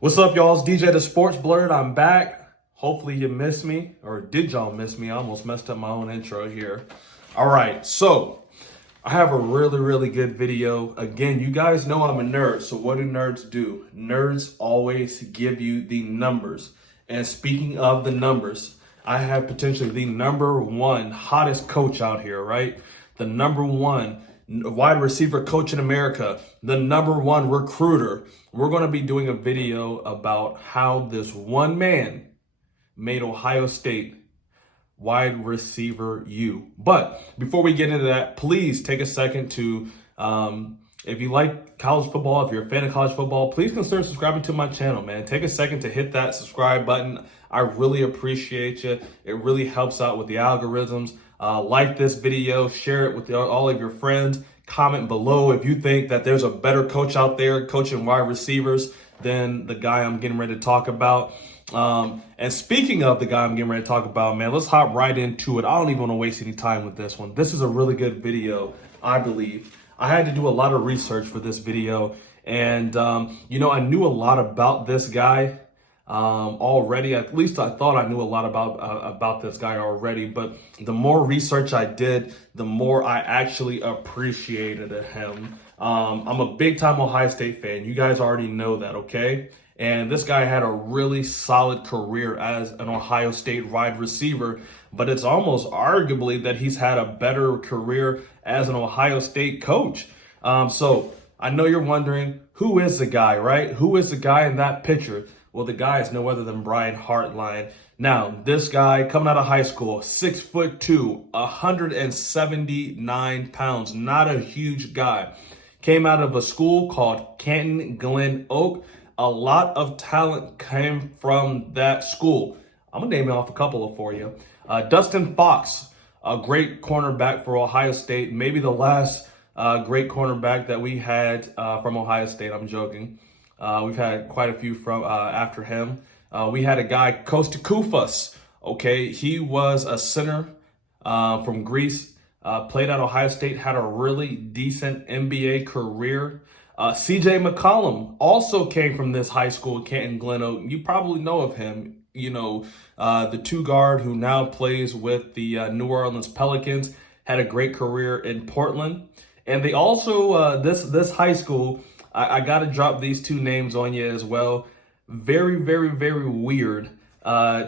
What's up, y'all? It's DJ the Sports Blerd. I'm back. Hopefully you missed me, or did y'all miss me? I almost messed up my own intro here. All right, so I have a really good video. Again, you guys know I'm a nerd, so what do nerds do? Nerds always give you the numbers. And speaking of the numbers, I have potentially the number one hottest coach out here, right? The number one wide receiver coach in America, the number one recruiter. We're going to be doing a video about how this one man made Ohio State wide receiver U. But before we get into that, please take a second to, if you like college football, if you're a fan of college football, please consider subscribing to my channel, man. Take a second to hit that subscribe button. I really appreciate you. It really helps out with the algorithms. Like this video, share it with all of your friends. Comment below if you think that there's a better coach out there coaching wide receivers than the guy I'm getting ready to talk about. And speaking of the guy I'm getting ready to talk about, man, let's hop right into it. I don't even want to waste any time with this one. This is a really good video, I believe. I had to do a lot of research for this video, and I knew a lot about this guy already. At least I thought I knew a lot about this guy already, but the more research I did, the more I actually appreciated him. I'm a big time Ohio State fan. You guys already know that, okay? And this guy had a really solid career as an Ohio State wide receiver, but it's almost arguably that he's had a better career as an Ohio State coach. So I know you're wondering, who is the guy, right? Who is the guy in that picture? Well, the guy is no other than Brian Hartline. Now, this guy coming out of high school, 6'2", 179 pounds, not a huge guy. Came out of a school called Canton Glen Oak. A lot of talent came from that school. I'm going to name off a couple of for you. Dustin Fox, a great cornerback for Ohio State. Maybe the last great cornerback that we had from Ohio State. I'm joking. We've had quite a few from after him. We had a guy, Kostas Koufos. Okay, he was a center from Greece. Played at Ohio State, had a really decent NBA career. CJ McCollum also came from this high school, Canton Glen Oak. You probably know of him. The two guard who now plays with the New Orleans Pelicans, had a great career in Portland. And they also, this high school, I got to drop these two names on you as well. Very weird.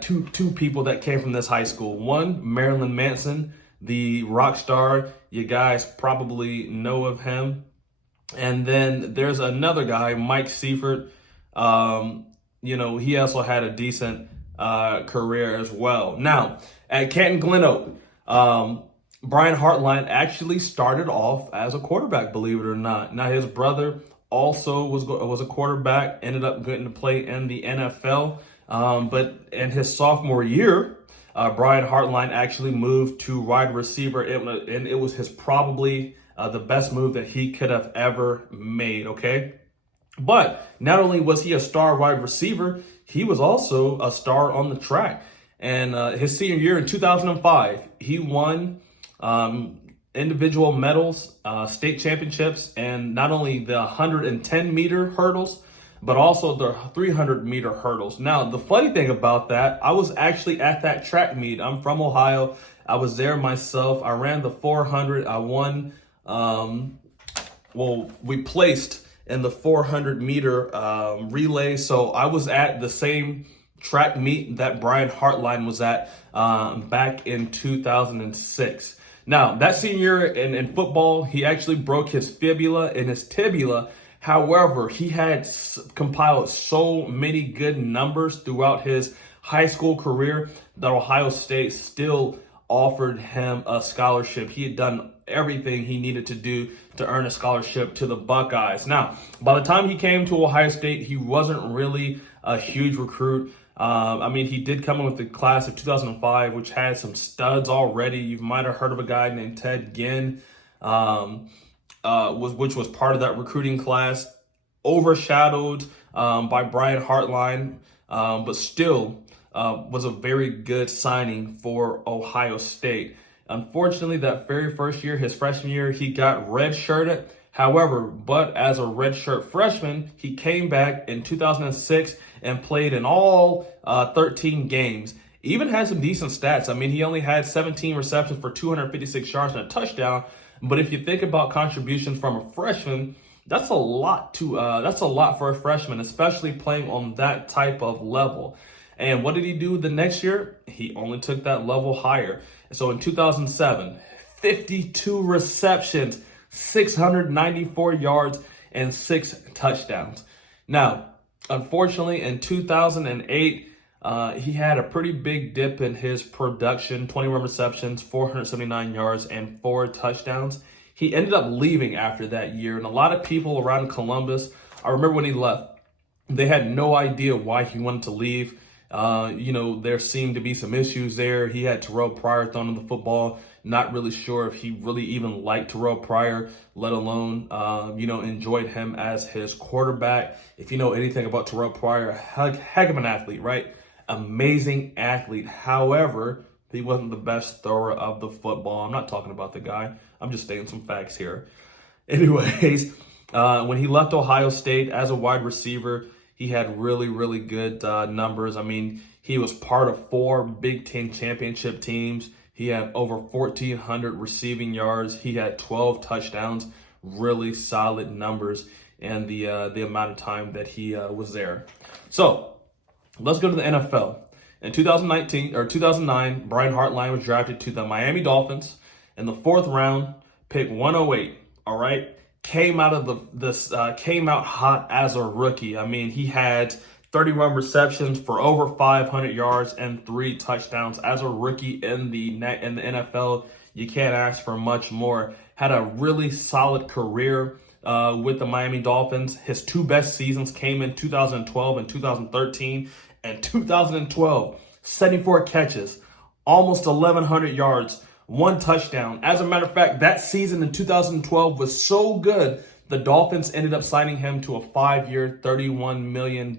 Two people that came from this high school. One, Marilyn Manson, the rock star. You guys probably know of him. And then there's another guy, Mike Seifert. He also had a decent career as well. Now, at Canton Glen Oak, Brian Hartline actually started off as a quarterback, believe it or not. Now, his brother also was a quarterback, ended up getting to play in the NFL. But in his sophomore year, Brian Hartline actually moved to wide receiver, and it was his probably the best move that he could have ever made, okay? But not only was he a star wide receiver, he was also a star on the track. And his senior year in 2005, he won individual medals, state championships, and not only the 110-meter hurdles, but also the 300-meter hurdles. Now, the funny thing about that, I was actually at that track meet. I'm from Ohio. I was there myself. I ran the 400. I won. We placed in the 400-meter relay. So I was at the same track meet that Brian Hartline was at back in 2006. Now, that senior year in football, he actually broke his fibula and his tibia. However, he had compiled so many good numbers throughout his high school career that Ohio State still offered him a scholarship. He had done everything he needed to do to earn a scholarship to the Buckeyes. Now, by the time he came to Ohio State, he wasn't really a huge recruit. He did come in with the class of 2005, which had some studs already. You might have heard of a guy named Ted Ginn, which was part of that recruiting class, overshadowed by Brian Hartline, but still was a very good signing for Ohio State. Unfortunately, that very first year, his freshman year, he got redshirted. But as a redshirt freshman, he came back in 2006 and played in all 13 games. Even had some decent stats. I mean, he only had 17 receptions for 256 yards and a touchdown. But if you think about contributions from a freshman, that's a lot for a freshman, especially playing on that type of level. And what did he do the next year? He only took that level higher. So in 2007, 52 receptions, 694 yards, and 6 touchdowns. Now, unfortunately, in 2008, he had a pretty big dip in his production, 21 receptions, 479 yards, and 4 touchdowns. He ended up leaving after that year, and a lot of people around Columbus, I remember when he left, they had no idea why he wanted to leave. There seemed to be some issues there. He had Terrell Pryor throwing him the football. Not really sure if he really even liked Terrell Pryor, let alone, enjoyed him as his quarterback. If you know anything about Terrell Pryor, heck of an athlete, right? Amazing athlete. However, he wasn't the best thrower of the football. I'm not talking about the guy. I'm just stating some facts here. Anyways, when he left Ohio State as a wide receiver, he had really, really good numbers. I mean, he was part of 4 Big Ten championship teams. He had over 1,400 receiving yards. He had 12 touchdowns, really solid numbers, and the amount of time that he was there. So let's go to the NFL. In 2009, Brian Hartline was drafted to the Miami Dolphins in the 4th round, pick 108. All right. Came out hot as a rookie. I mean, he had 31 receptions for over 500 yards and 3 touchdowns as a rookie in the NFL. You can't ask for much more. Had a really solid career with the Miami Dolphins. His 2 best seasons came in 2012 and 2013. And 2012, 74 catches, almost 1,100 yards, 1 touchdown. As a matter of fact, that season in 2012 was so good, the Dolphins ended up signing him to a 5-year, $31 million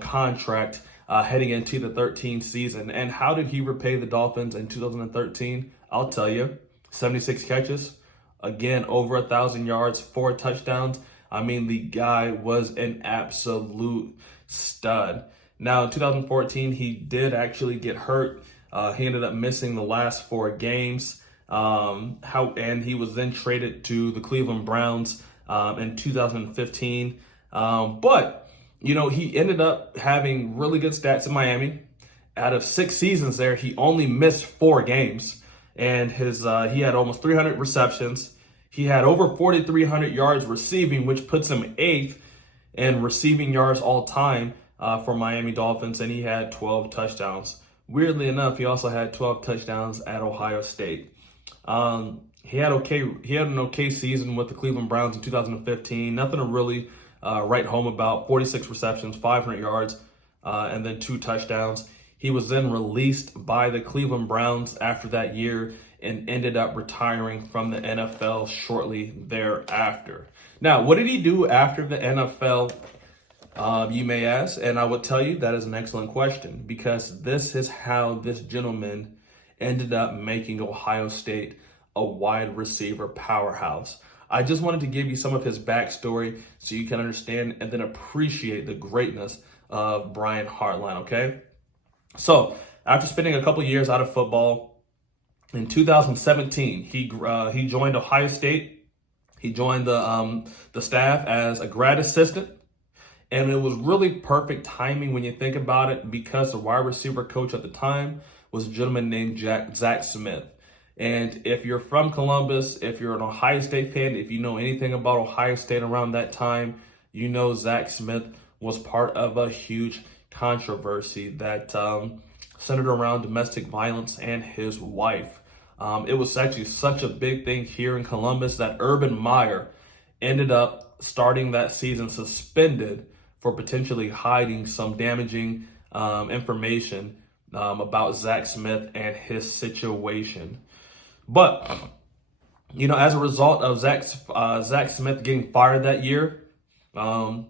contract heading into the 13th season. And how did he repay the Dolphins in 2013? I'll tell you, 76 catches, again, over 1,000 yards, 4 touchdowns. I mean, the guy was an absolute stud. Now, in 2014, he did actually get hurt. He ended up missing the last 4 games. And he was then traded to the Cleveland Browns in 2015. But he ended up having really good stats in Miami. Out of 6 seasons there, he only missed 4 games, and he had almost 300 receptions. He had over 4,300 yards receiving, which puts him 8th in receiving yards all time for Miami Dolphins, and he had 12 touchdowns. Weirdly enough, he also had 12 touchdowns at Ohio State. He had an okay season with the Cleveland Browns in 2015. Nothing to really write home about. 46 receptions, 500 yards, and then 2 touchdowns. He was then released by the Cleveland Browns after that year and ended up retiring from the NFL shortly thereafter. Now, what did he do after the NFL? You may ask, and I will tell you that is an excellent question, because this is how this gentleman ended up making Ohio State a wide receiver powerhouse. I just wanted to give you some of his backstory so you can understand and then appreciate the greatness of Brian Hartline, okay? So, after spending a couple years out of football, in 2017, he joined Ohio State. He joined the staff as a grad assistant. And it was really perfect timing when you think about it, because the wide receiver coach at the time was a gentleman named Zach Smith. And if you're from Columbus, if you're an Ohio State fan, if you know anything about Ohio State around that time, you know Zach Smith was part of a huge controversy that centered around domestic violence and his wife. It was actually such a big thing here in Columbus that Urban Meyer ended up starting that season suspended for potentially hiding some damaging information about Zach Smith and his situation. But, as a result of Zach Smith getting fired that year, Brian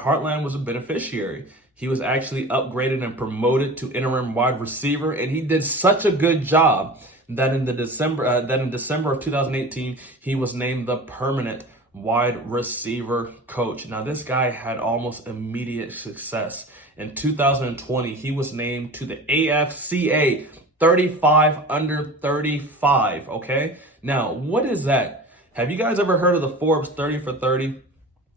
Hartline was a beneficiary. He was actually upgraded and promoted to interim wide receiver, and he did such a good job That in December of 2018, he was named the permanent wide receiver coach. Now, this guy had almost immediate success. In 2020, he was named to the AFCA 35 under 35. Okay. Now, what is that? Have you guys ever heard of the Forbes 30 for 30?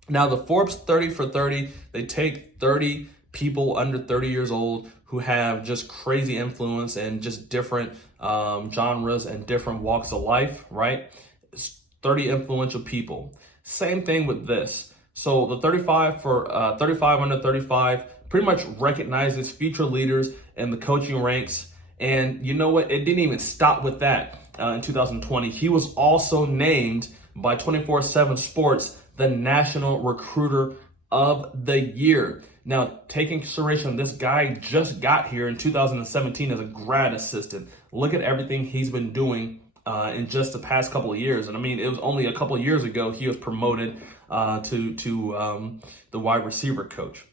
Now, the Forbes 30 for 30, they take 30 people under 30 years old who have just crazy influence and just different genres and different walks of life, right? It's 30 influential people. Same thing with this. So the 35 under 35 pretty much recognizes future leaders in the coaching ranks. And you know what? It didn't even stop with that. In 2020, he was also named by 24/7 Sports the National Recruiter of the Year. Now, taking consideration, this guy just got here in 2017 as a grad assistant. Look at everything he's been doing in just the past couple of years. And I mean, it was only a couple of years ago he was promoted to the wide receiver coach.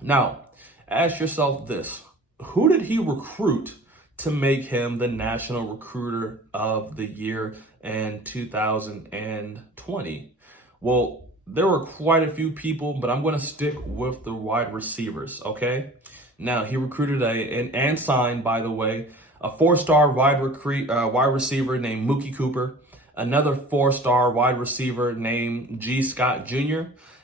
Now, ask yourself this: who did he recruit to make him the National Recruiter of the Year in 2020? Well, there were quite a few people, but I'm going to stick with the wide receivers, okay? Now, he recruited and signed, by the way, a 4-star wide receiver named Mookie Cooper, another 4-star wide receiver named G. Scott Jr.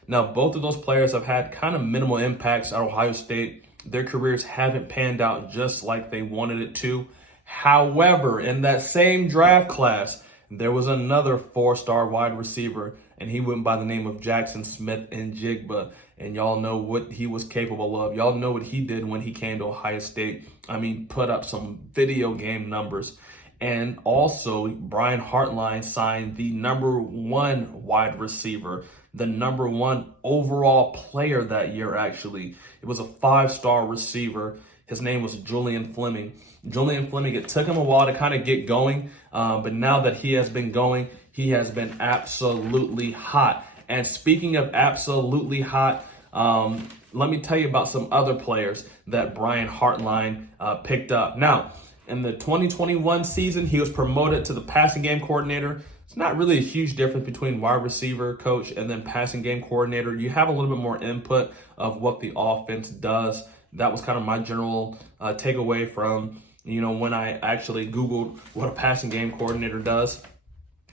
Now, both of those players have had kind of minimal impacts at Ohio State. Their careers haven't panned out just like they wanted it to. However, in that same draft class, there was another 4-star wide receiver, and he went by the name of Jackson Smith-Njigba. And y'all know what he was capable of. Y'all know what he did when he came to Ohio State. I mean, put up some video game numbers. And also, Brian Hartline signed the #1 wide receiver, the #1 overall player that year, actually. It was a 5-star receiver. His name was Julian Fleming. Julian Fleming, it took him a while to kind of get going, but now that he has been going, he has been absolutely hot. And speaking of absolutely hot, let me tell you about some other players that Brian Hartline picked up. Now, in the 2021 season, he was promoted to the passing game coordinator. It's not really a huge difference between wide receiver coach and then passing game coordinator. You have a little bit more input of what the offense does. That was kind of my general takeaway from, when I actually Googled what a passing game coordinator does.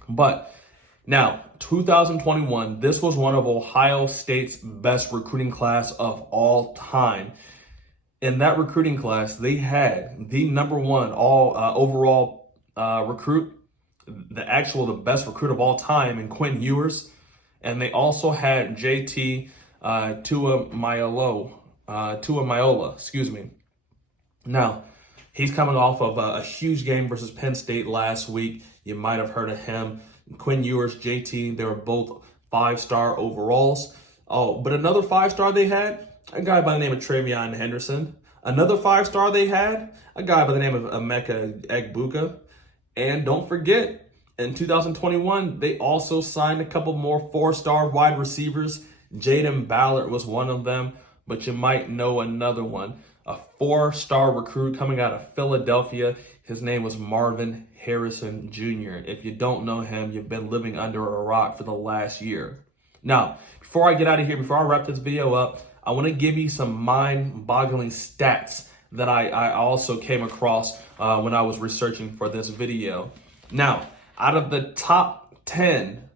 But now, 2021, this was one of Ohio State's best recruiting class of all time. In that recruiting class, they had the #1 overall recruit, the best recruit of all time in Quinn Ewers. And they also had JT Tuimoloau, excuse me. Now, he's coming off of a huge game versus Penn State last week. You might have heard of him. Quinn Ewers, JT, they were both 5-star overalls. Oh, but another 5-star they had, a guy by the name of Travion Henderson. Another 5-star they had, a guy by the name of Emeka Egbuka. And don't forget, in 2021, they also signed a couple more 4-star wide receivers. Jaden Ballard was one of them, but you might know another one. A 4-star recruit coming out of Philadelphia. His name was Marvin Harrison Jr. If you don't know him, you've been living under a rock for the last year. Now, before I get out of here, before I wrap this video up, I want to give you some mind-boggling stats that I also came across when I was researching for this video. Now, out of the top 10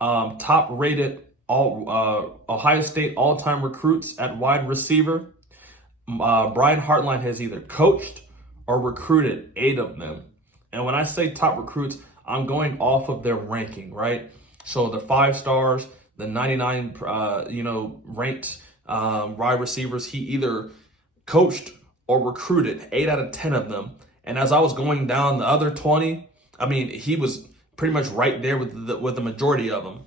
top-rated Ohio State all-time recruits at wide receiver, Brian Hartline has either coached or recruited 8 of them. And when I say top recruits, I'm going off of their ranking, right? So the 5 stars, the 99, ranked wide receivers, he either coached or recruited 8 out of 10 of them. And as I was going down the other 20, I mean, he was pretty much right there with the majority of them.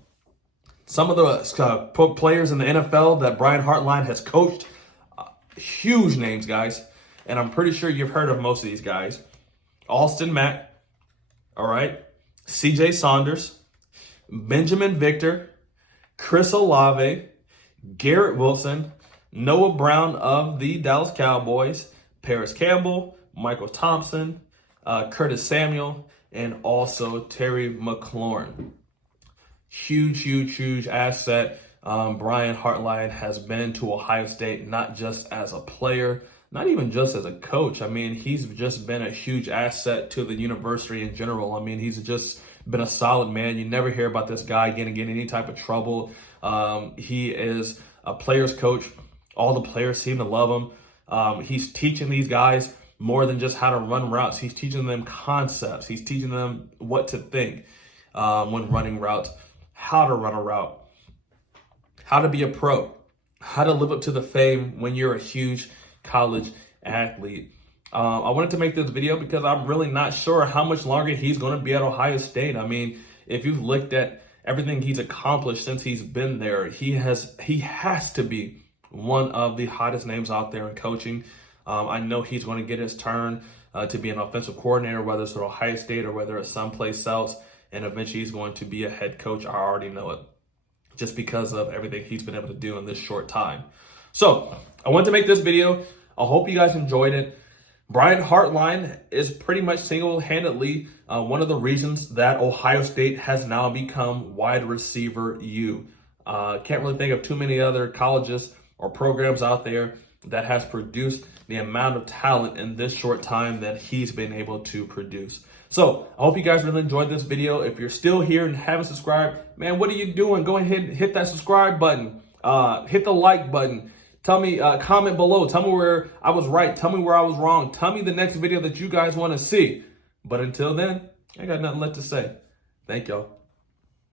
Some of the players in the NFL that Brian Hartline has coached, huge names, guys. And I'm pretty sure you've heard of most of these guys. Austin Mack, all right, CJ Saunders, Benjamin Victor, Chris Olave, Garrett Wilson, Noah Brown of the Dallas Cowboys, Paris Campbell, Michael Thompson, Curtis Samuel, and also Terry McLaurin. Huge asset. Brian Hartline has been to Ohio State, not just as a player, not even just as a coach. I mean, he's just been a huge asset to the university in general. I mean, he's just been a solid man. You never hear about this guy getting in any type of trouble. He is a player's coach. All the players seem to love him. He's teaching these guys more than just how to run routes. He's teaching them concepts. He's teaching them what to think when running routes, how to run a route, how to be a pro, how to live up to the fame when you're a huge college athlete. I wanted to make this video because I'm really not sure how much longer he's going to be at Ohio State. I mean, if you've looked at everything he's accomplished since he's been there, he has to be one of the hottest names out there in coaching. I know he's going to get his turn to be an offensive coordinator, whether it's at Ohio State or whether it's someplace else. And eventually he's going to be a head coach. I already know it, just because of everything he's been able to do in this short time. So I wanted to make this video. I hope you guys enjoyed it. Brian Hartline is pretty much single-handedly one of the reasons that Ohio State has now become wide receiver U. Can't really think of too many other colleges or programs out there that has produced the amount of talent in this short time that he's been able to produce. So I hope you guys really enjoyed this video. If you're still here and haven't subscribed, man, what are you doing? Go ahead and hit that subscribe button. Hit the like button. Tell me, comment below. Tell me where I was right. Tell me where I was wrong. Tell me the next video that you guys want to see. But until then, I got nothing left to say. Thank y'all.